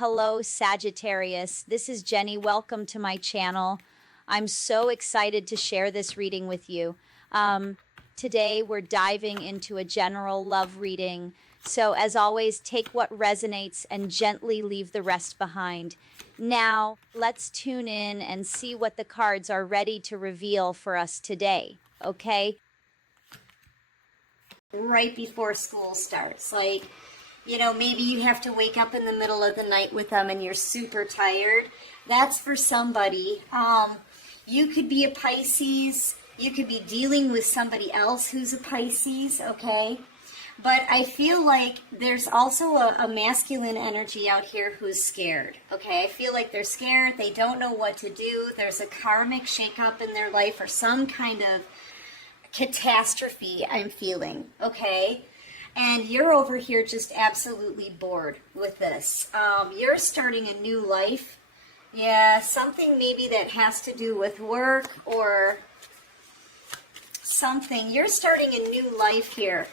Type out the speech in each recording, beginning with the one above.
Hello, Sagittarius. This is Jenny. Welcome to my channel. I'm so excited to share this reading with you. Today, we're diving into a general love reading. So, as always, take what resonates and gently leave the rest behind. Now, let's tune in and see what the cards are ready to reveal for us today. Okay? Right before school starts. Maybe you have to wake up in the middle of the night with them and you're super tired. That's for somebody. You could be a Pisces. You could be dealing with somebody else who's a Pisces, okay? But I feel like there's also a masculine energy out here who's scared, okay? I feel like they're scared. They don't know what to do. There's a karmic shakeup in their life or some kind of catastrophe I'm feeling, okay? And you're over here just absolutely bored with this. You're starting a new life. Yeah, something maybe that has to do with work or something. You're starting a new life here.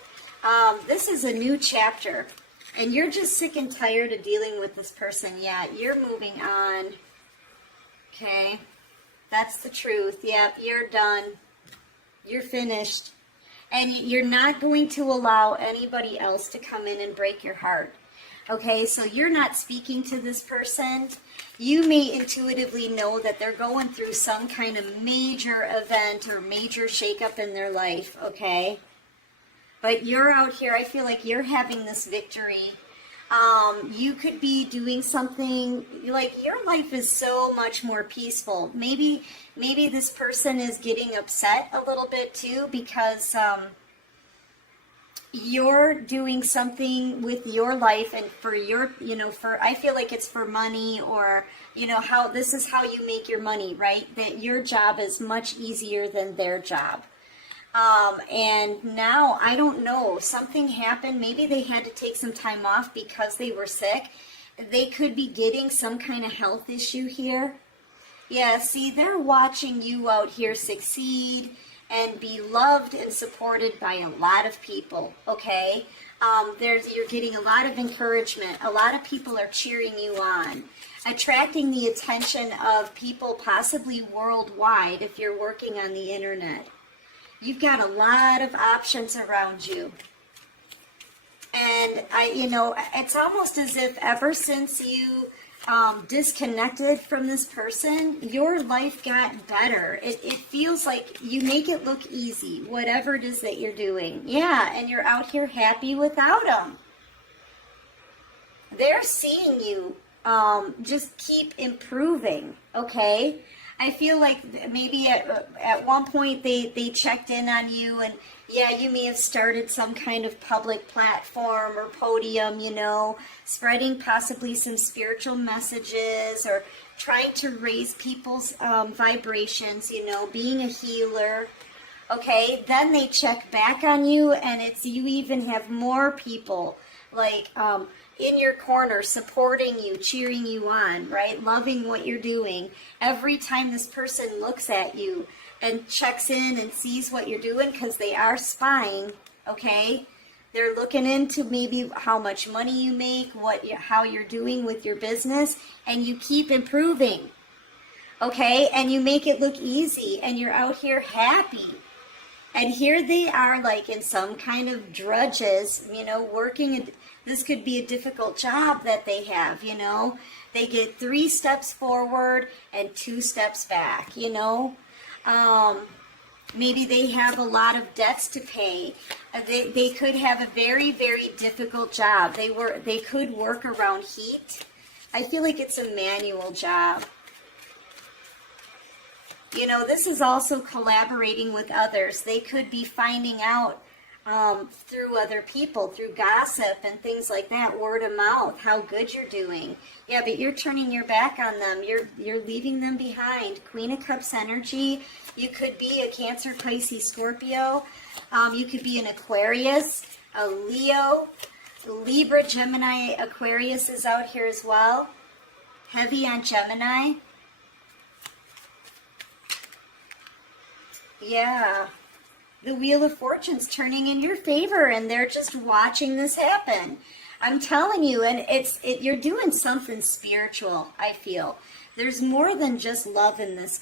This is a new chapter. And you're just sick and tired of dealing with this person. Yeah, you're moving on. Okay, that's the truth. Yep, you're done. You're finished. And you're not going to allow anybody else to come in and break your heart. Okay, so you're not speaking to this person. You may intuitively know that they're going through some kind of major event or major shakeup in their life, okay? But you're out here, I feel like you're having this victory. You could be doing something, like your life is so much more peaceful. Maybe this person is getting upset a little bit too because you're doing something with your life and for your, I feel like it's for money or, how this is how you make your money, right? That your job is much easier than their job. And now, I don't know, something happened. Maybe they had to take some time off because they were sick. They could be getting some kind of health issue here. Yeah, see, they're watching you out here succeed and be loved and supported by a lot of people, okay? You're getting a lot of encouragement. A lot of people are cheering you on, attracting the attention of people possibly worldwide if you're working on the internet. You've got a lot of options around you. And it's almost as if ever since you disconnected from this person, your life got better. It feels like you make it look easy, whatever it is that you're doing. Yeah, and you're out here happy without them. They're seeing you just keep improving, okay? I feel like maybe at one point they checked in on you and yeah, you may have started some kind of public platform or podium, spreading possibly some spiritual messages or trying to raise people's vibrations, being a healer. Okay, then they check back on you and you even have more people like in your corner, supporting you, cheering you on, right? Loving what you're doing. Every time this person looks at you and checks in and sees what you're doing, because they are spying, okay? They're looking into maybe how much money you make, how you're doing with your business, and you keep improving, okay? And you make it look easy, and you're out here happy. And here they are, like in some kind of drudges, working. This could be a difficult job that they have, They get 3 steps forward and 2 steps back, Maybe they have a lot of debts to pay. They could have a very, very difficult job. They could work around heat. I feel like it's a manual job. This is also collaborating with others. They could be finding out through other people, through gossip and things like that, word of mouth, how good you're doing. Yeah, but you're turning your back on them. You're leaving them behind. Queen of Cups energy. You could be a Cancer, Pisces, Scorpio. You could be an Aquarius, a Leo, Libra, Gemini. Aquarius is out here as well. Heavy on Gemini. Yeah. The Wheel of Fortune's turning in your favor, and they're just watching this happen. I'm telling you, and you're doing something spiritual, I feel. There's more than just love in this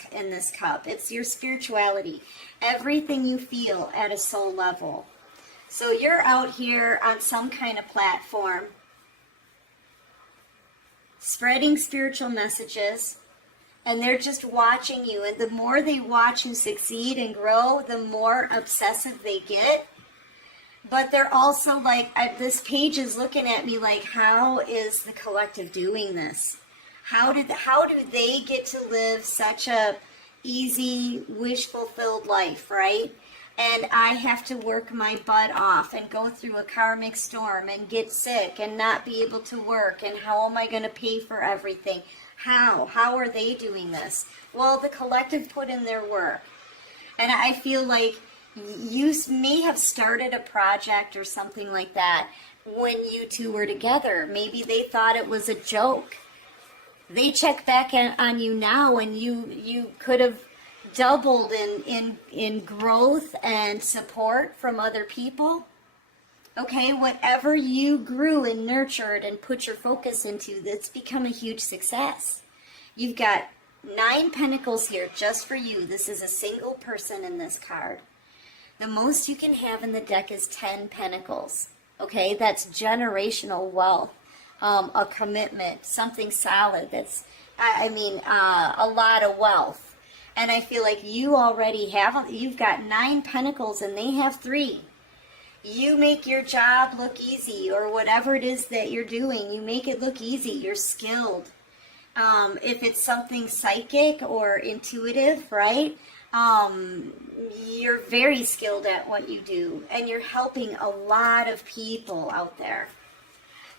cup. It's your spirituality. Everything you feel at a soul level. So you're out here on some kind of platform spreading spiritual messages, and they're just watching you. And the more they watch you succeed and grow, the more obsessive they get. But they're also like, this page is looking at me like, how is the collective doing this? How do they get to live such a easy, wish-fulfilled life, right? And I have to work my butt off and go through a karmic storm and get sick and not be able to work. And how am I going to pay for everything? How? How are they doing this? Well, the collective put in their work. And I feel like you may have started a project or something like that when you two were together. Maybe they thought it was a joke. They check back on you now, and you could have doubled in growth and support from other people. Okay, whatever you grew and nurtured and put your focus into, that's become a huge success. You've got 9 pentacles here just for you. This is a single person in this card. The most you can have in the deck is 10 pentacles. Okay, that's generational wealth. A commitment, something solid. That's, a lot of wealth. And I feel like you already you've got 9 pentacles and they have 3. You make your job look easy, or whatever it is that you're doing, you make it look easy. You're skilled. If it's something psychic or intuitive, right? You're very skilled at what you do, and you're helping a lot of people out there.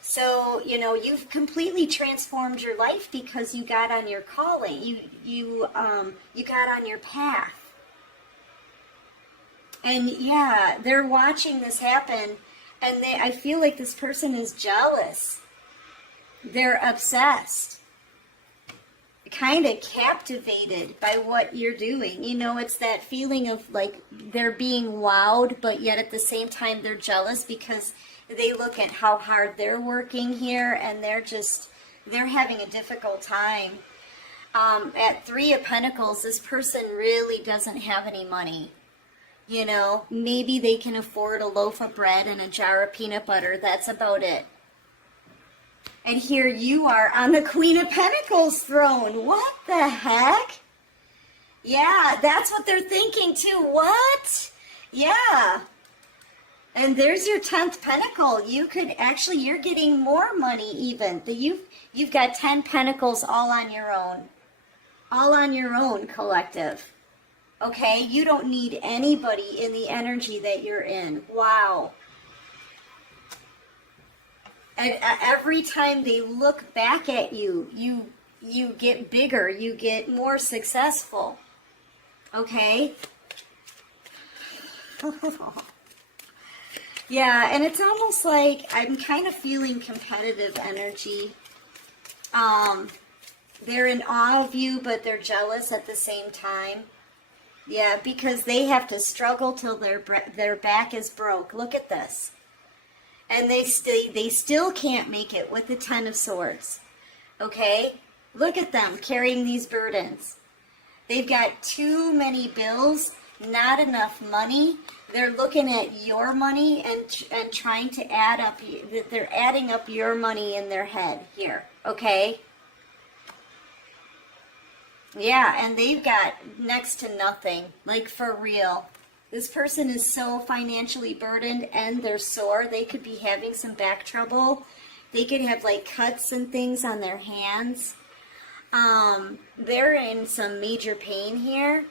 So, you've completely transformed your life because you got on your calling. You got on your path. And yeah, they're watching this happen, and I feel like this person is jealous. They're obsessed. Kind of captivated by what you're doing. It's that feeling of like they're being wowed, but yet at the same time they're jealous because they look at how hard they're working here, and they're having a difficult time. At 3 of Pentacles, this person really doesn't have any money. Maybe they can afford a loaf of bread and a jar of peanut butter. That's about it. And here you are on the Queen of Pentacles throne. What the heck? Yeah, that's what they're thinking too. What? Yeah. And there's your 10th pentacle. You're getting more money even. You've got 10 pentacles all on your own. All on your own, collective. Okay? You don't need anybody in the energy that you're in. Wow. And every time they look back at you, you get bigger. You get more successful. Okay? Yeah, and it's almost like I'm kind of feeling competitive energy. They're in awe of you, but they're jealous at the same time. Yeah, because they have to struggle till their back is broke. Look at this. And they still can't make it with the 10 of Swords. Okay? Look at them carrying these burdens. They've got too many bills, not enough money. They're looking at your money and trying to add up. They're adding up your money in their head here. Okay? Yeah, and they've got next to nothing. Like, for real. This person is so financially burdened, and they're sore. They could be having some back trouble. They could have like cuts and things on their hands. They're in some major pain here.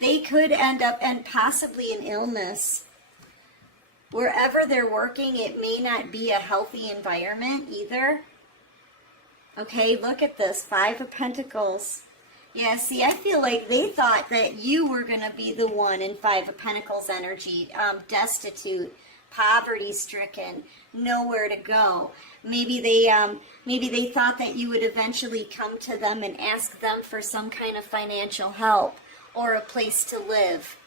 They could end up, and possibly an illness. Wherever they're working, it may not be a healthy environment either. Okay, look at this. 5 of Pentacles. Yeah, see, I feel like they thought that you were going to be the one in 5 of Pentacles energy. Destitute, poverty-stricken, nowhere to go. Maybe they thought that you would eventually come to them and ask them for some kind of financial help or a place to live.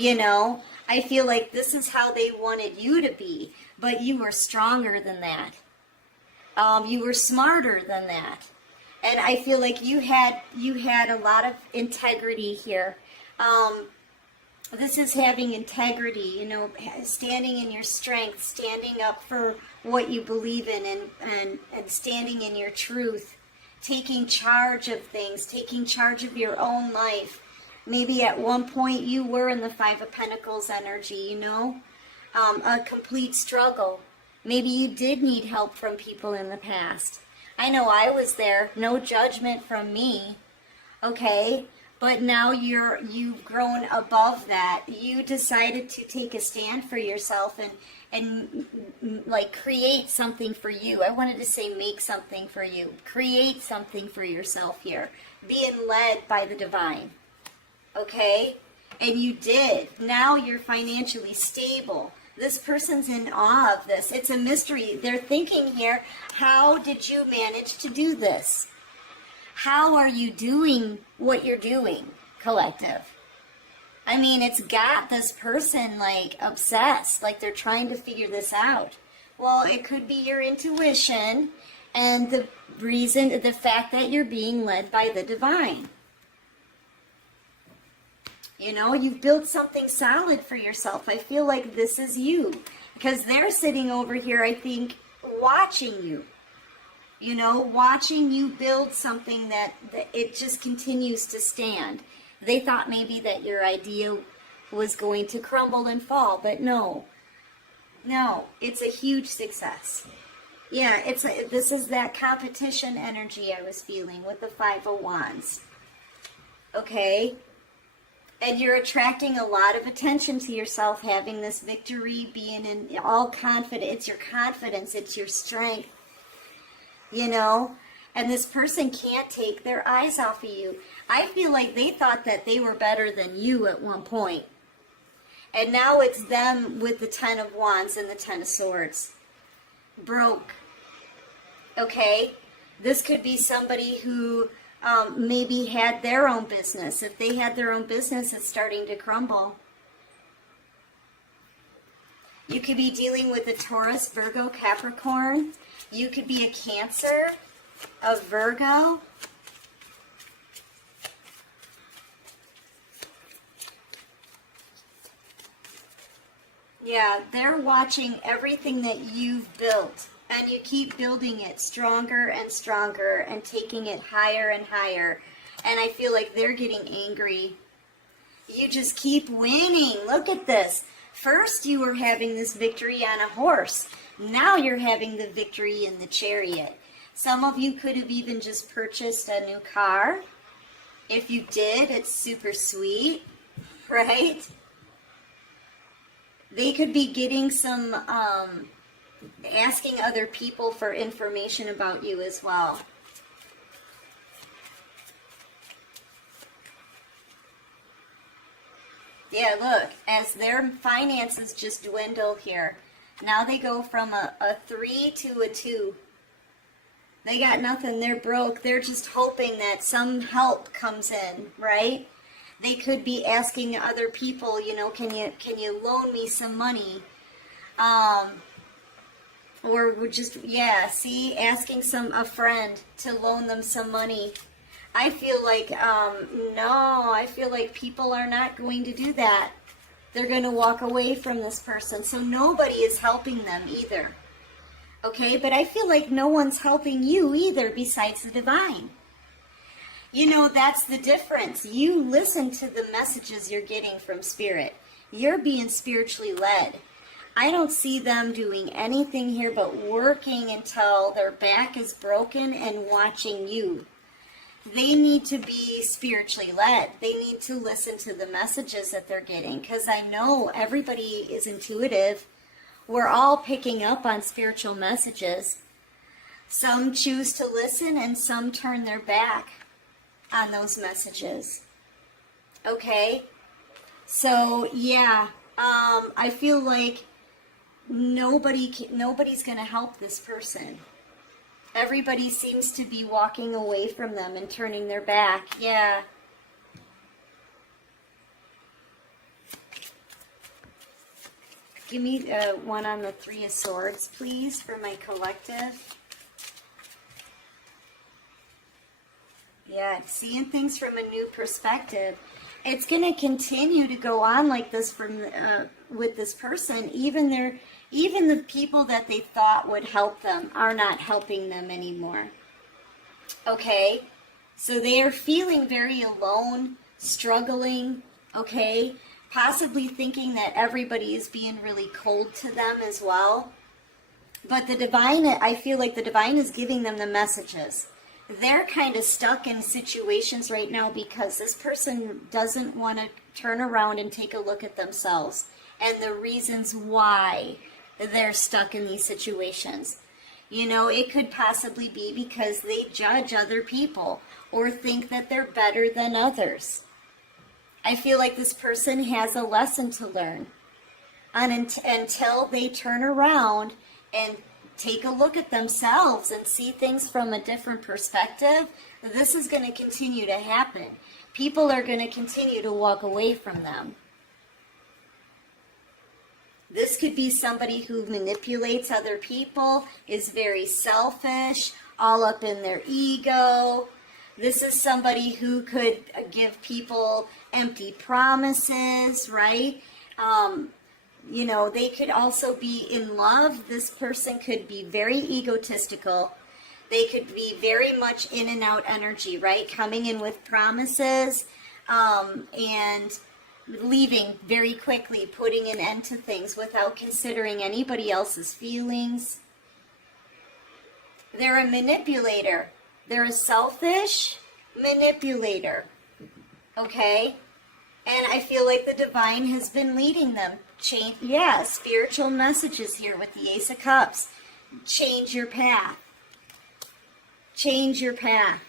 I feel like this is how they wanted you to be. but you were stronger than that. You were smarter than that. And I feel like you had a lot of integrity here. This is having integrity, you know, standing in your strength, standing up for what you believe in, and standing in your truth, taking charge of things, taking charge of your own life. Maybe at one point you were in the Five of Pentacles energy, you know, a complete struggle. Maybe you did need help from people in the past. I know I was there, no judgment from me, okay? But now you've grown above that. You decided to take a stand for yourself and like create something for you. I wanted to say make something for you. Create something for yourself here. Being led by the divine. Okay? And you did. Now you're financially stable. This person's in awe of this. It's a mystery. They're thinking here, how did you manage to do this? How are you doing what you're doing, collective? I mean, it's got this person like obsessed, like they're trying to figure this out. Well, it could be your intuition and the fact that you're being led by the divine. You know, you've built something solid for yourself. I feel like this is you. Because they're sitting over here, I think, watching you. You know, watching you build something that it just continues to stand. They thought maybe that your idea was going to crumble and fall, but no. No, it's a huge success. Yeah, this is that competition energy I was feeling with the Five of Wands. Okay? And you're attracting a lot of attention to yourself, having this victory, being in all confident. It's your confidence, it's your strength. You know, and this person can't take their eyes off of you. I feel like they thought that they were better than you at one point. And now it's them with the Ten of Wands and the Ten of Swords. Broke. Okay? This could be somebody who maybe had their own business. If they had their own business, it's starting to crumble. You could be dealing with a Taurus, Virgo, Capricorn. You could be a Cancer, a Virgo. Yeah, they're watching everything that you've built, and you keep building it stronger and stronger and taking it higher and higher. And I feel like they're getting angry. You just keep winning. Look at this. First you were having this victory on a horse. Now you're having the victory in the chariot. Some of you could have even just purchased a new car. If you did, it's super sweet, right? They could be getting some, asking other people for information about you as well. Yeah, look, as their finances just dwindle here, now they go from a 3 to a 2. They got nothing, they're broke, they're just hoping that some help comes in, right? They could be asking other people, you know, can you loan me some money? Or would just, yeah, see, asking a friend to loan them some money. I feel like, no, I feel like people are not going to do that. They're going to walk away from this person. So nobody is helping them either. Okay, but I feel like no one's helping you either besides the divine. You know, that's the difference. You listen to the messages you're getting from Spirit. You're being spiritually led. I don't see them doing anything here but working until their back is broken and watching you. They need to be spiritually led. They need to listen to the messages that they're getting, because I know everybody is intuitive. We're all picking up on spiritual messages. Some choose to listen and some turn their back on those messages. Okay? So, yeah, I feel like nobody's going to help this person. Everybody seems to be walking away from them and turning their back. Yeah. Give me one on the Three of Swords, please, for my collective. Yeah, seeing things from a new perspective. It's going to continue to go on like this from with this person. Even the people that they thought would help them are not helping them anymore. Okay, so they are feeling very alone, struggling. Okay, possibly thinking that everybody is being really cold to them as well. But the divine, I feel like the divine is giving them the messages. They're kind of stuck in situations right now because this person doesn't want to turn around and take a look at themselves and the reasons why they're stuck in these situations. You know, it could possibly be because they judge other people or think that they're better than others. I feel like this person has a lesson to learn. And until they turn around and take a look at themselves and see things from a different perspective, this is going to continue to happen. People are going to continue to walk away from them. This could be somebody who manipulates other people, is very selfish, all up in their ego. This is somebody who could give people empty promises, right? You know, they could also be in love. This person could be very egotistical. They could be very much in and out energy, right? Coming in with promises and leaving very quickly, putting an end to things without considering anybody else's feelings. They're a manipulator. They're a selfish manipulator. Okay? And I feel like the divine has been leading them. Spiritual messages here with the Ace of Cups. Change your path. Change your path.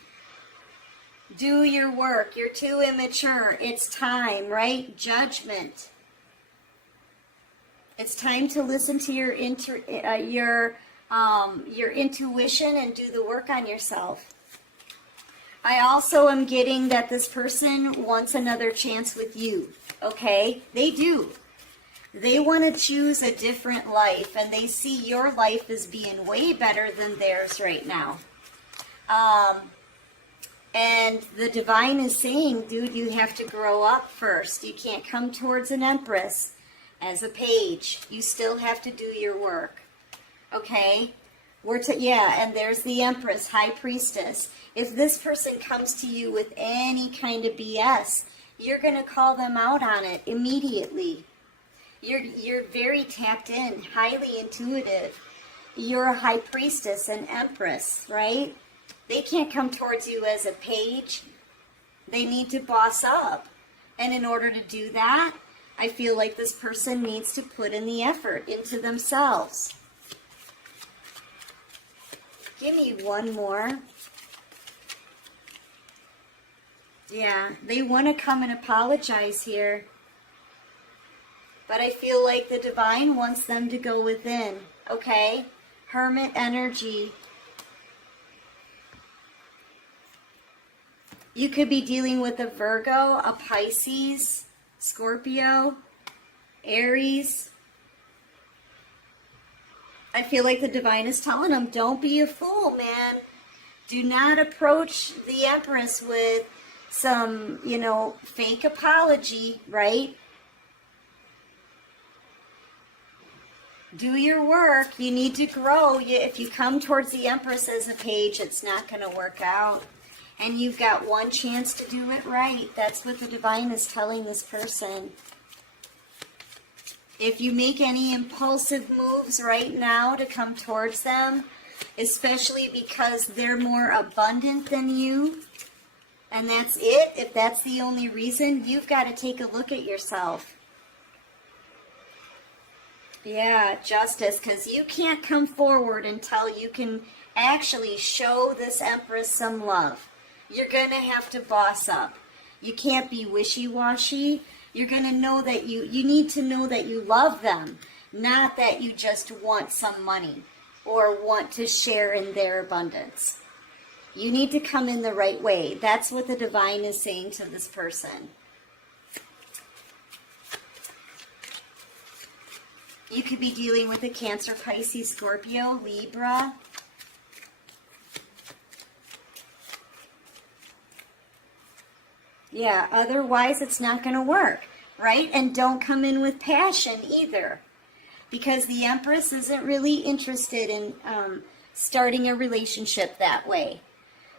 Do your work. You're too immature. It's time, right? Judgment. It's time to listen to your intuition and do the work on yourself. I also am getting that this person wants another chance with you. Okay? They do. They want to choose a different life, and they see your life as being way better than theirs right now. And the divine is saying, dude, you have to grow up first. You can't come towards an empress as a page. You still have to do your work. Okay? And there's the empress, high priestess. If this person comes to you with any kind of BS, you're going to call them out on it immediately. You're very tapped in, highly intuitive. You're a high priestess, an empress, right? They can't come towards you as a page. They need to boss up. And in order to do that, I feel like this person needs to put in the effort into themselves. Give me one more. Yeah, they want to come and apologize here. But I feel like the divine wants them to go within, okay? Hermit energy. You could be dealing with a Virgo, a Pisces, Scorpio, Aries. I feel like the divine is telling them, don't be a fool, man. Do not approach the Empress with some, fake apology, right? Do your work. You need to grow. If you come towards the Empress as a page, it's not going to work out. And you've got one chance to do it right. That's what the divine is telling this person. If you make any impulsive moves right now to come towards them, especially because they're more abundant than you, and that's it, if that's the only reason, you've got to take a look at yourself. Yeah, justice, because you can't come forward until you can actually show this Empress some love. You're going to have to boss up. You can't be wishy-washy. You're going to know that you need to know that you love them, not that you just want some money or want to share in their abundance. You need to come in the right way. That's what the divine is saying to this person. You could be dealing with a Cancer, Pisces, Scorpio, Libra. Yeah, otherwise it's not going to work, right? And don't come in with passion either, because the Empress isn't really interested in starting a relationship that way.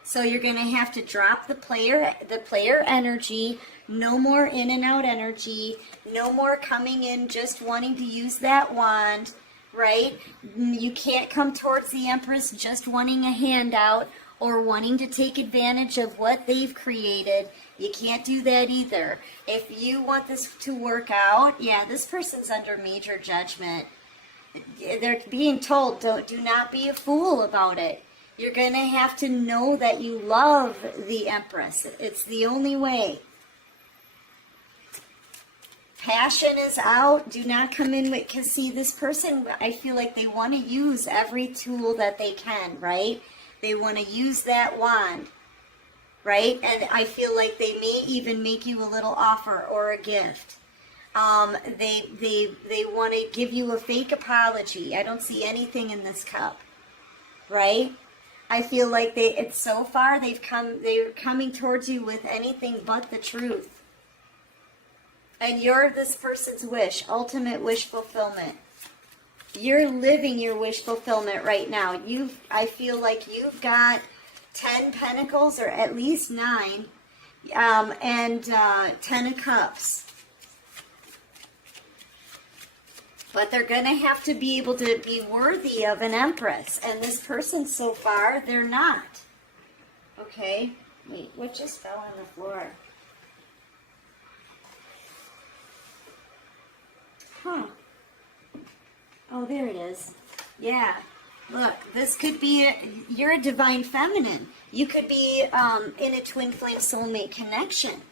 So you're going to have to drop the player energy, no more in and out energy, no more coming in just wanting to use that wand, right? You can't come towards the Empress just wanting a handout or wanting to take advantage of what they've created. You can't do that either. If you want this to work out, yeah, this person's under major judgment. They're being told, do not be a fool about it. You're going to have to know that you love the Empress. It's the only way. Passion is out. Do not come in with, because see, this person, I feel like they want to use every tool that they can, right? They want to use that wand, right? And I feel like they may even make you a little offer or a gift. They want to give you a fake apology. I don't see anything in this cup, right? I feel like so far they're coming towards you with anything but the truth. And you're this person's wish, ultimate wish fulfillment. You're living your wish fulfillment right now. I feel like you've got 10 pentacles, or at least 9, and 10 of cups. But they're going to have to be able to be worthy of an Empress. And this person so far, they're not. Okay. Wait, what just fell on the floor? Huh. Oh, there it is. Yeah. Look, this could be, you're a divine feminine. You could be in a twin flame soulmate connection.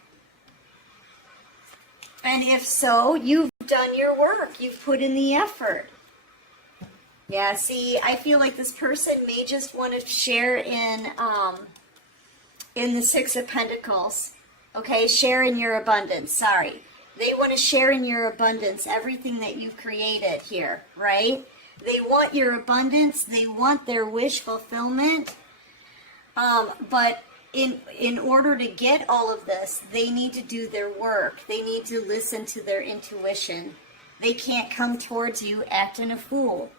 And if so, you've done your work. You've put in the effort. Yeah, see, I feel like this person may just want to share in the Six of Pentacles. Okay, share in your abundance. Sorry. They want to share in your abundance everything that you've created here, right? They want your abundance. They want their wish fulfillment. But in order to get all of this, they need to do their work. They need to listen to their intuition. They can't come towards you acting a fool.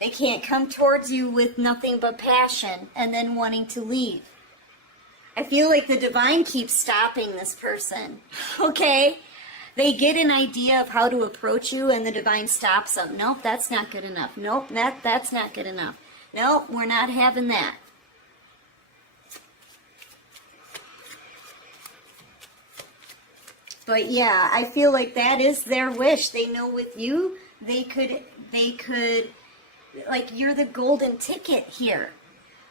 They can't come towards you with nothing but passion and then wanting to leave. I feel like the divine keeps stopping this person, okay? They get an idea of how to approach you and the divine stops them. Nope, that's not good enough. Nope, that's not good enough. Nope, we're not having that. But yeah, I feel like that is their wish. They know with you, they could, like, you're the golden ticket here.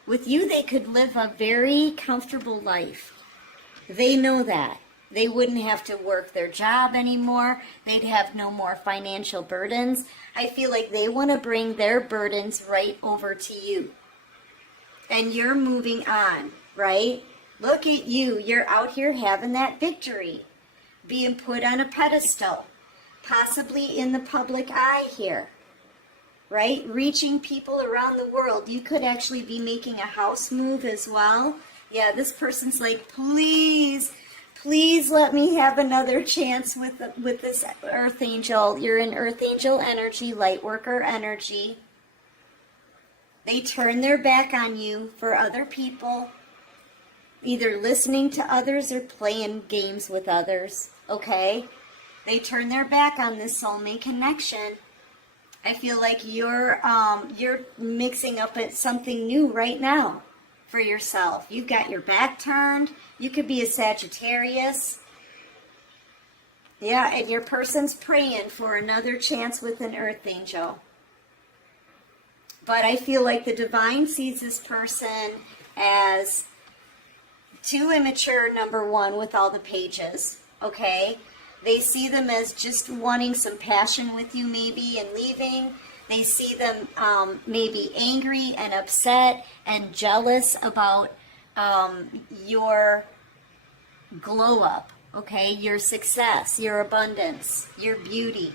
With you, they could live a very comfortable life. They know that. They wouldn't have to work their job anymore. They'd have no more financial burdens. I feel like they want to bring their burdens right over to you. And you're moving on, right? Look at you. You're out here having that victory. Being put on a pedestal. Possibly in the public eye here. Right? Reaching people around the world. You could actually be making a house move as well. Yeah, this person's like, please let me have another chance with this Earth Angel. You're in Earth Angel energy, light worker energy. They turn their back on you for other people. Either listening to others or playing games with others. Okay? They turn their back on this soulmate connection. I feel like you're mixing up at something new right now for yourself. You've got your back turned. You could be a Sagittarius. Yeah, and your person's praying for another chance with an Earth Angel. But I feel like the divine sees this person as too immature, number one, with all the pages. Okay? They see them as just wanting some passion with you maybe and leaving. They see them maybe angry and upset and jealous about your glow up, okay? Your success, your abundance, your beauty.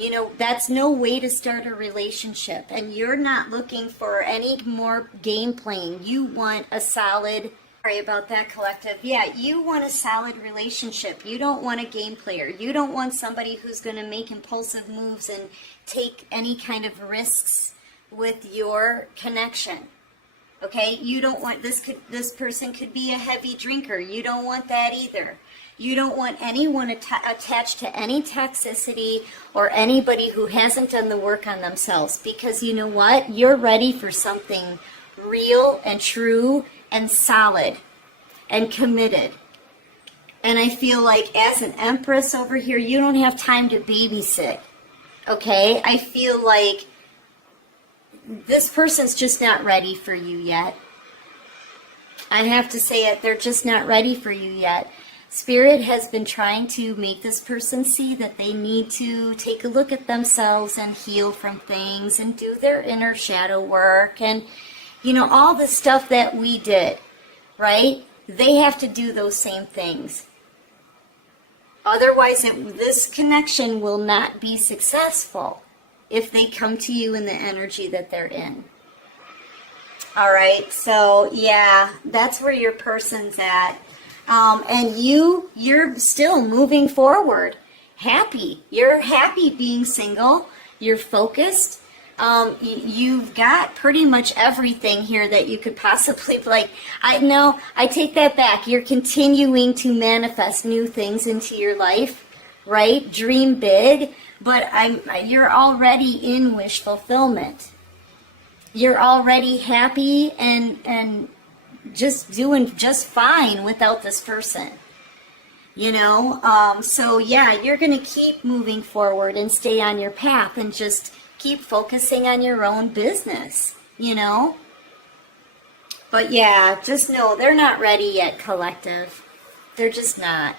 You know, that's no way to start a relationship. And you're not looking for any more game playing. You want a solid, sorry about that, collective. Yeah, you want a solid relationship. You don't want a game player. You don't want somebody who's going to make impulsive moves and take any kind of risks with your connection. Okay, you don't want this person could be a heavy drinker. You don't want that either. You don't want anyone attached to any toxicity or anybody who hasn't done the work on themselves, because you know what? You're ready for something real and true and solid and committed. And I feel like as an Empress over here, you don't have time to babysit. Okay, I feel like this person's just not ready for you yet. I have to say it, they're just not ready for you yet. Spirit has been trying to make this person see that they need to take a look at themselves and heal from things and do their inner shadow work and, you know, all the stuff that we did, right? They have to do those same things. Otherwise, this connection will not be successful if they come to you in the energy that they're in. All right, so yeah, that's where your person's at. And you're still moving forward, happy. You're happy being single. You're focused. You've got pretty much everything here that you could possibly like. I take that back. You're continuing to manifest new things into your life, right? Dream big, but you're already in wish fulfillment. You're already happy and just doing just fine without this person, you know. So yeah, you're gonna keep moving forward and stay on your path and just keep focusing on your own business, you know. But yeah, just know they're not ready yet, collective. They're just not.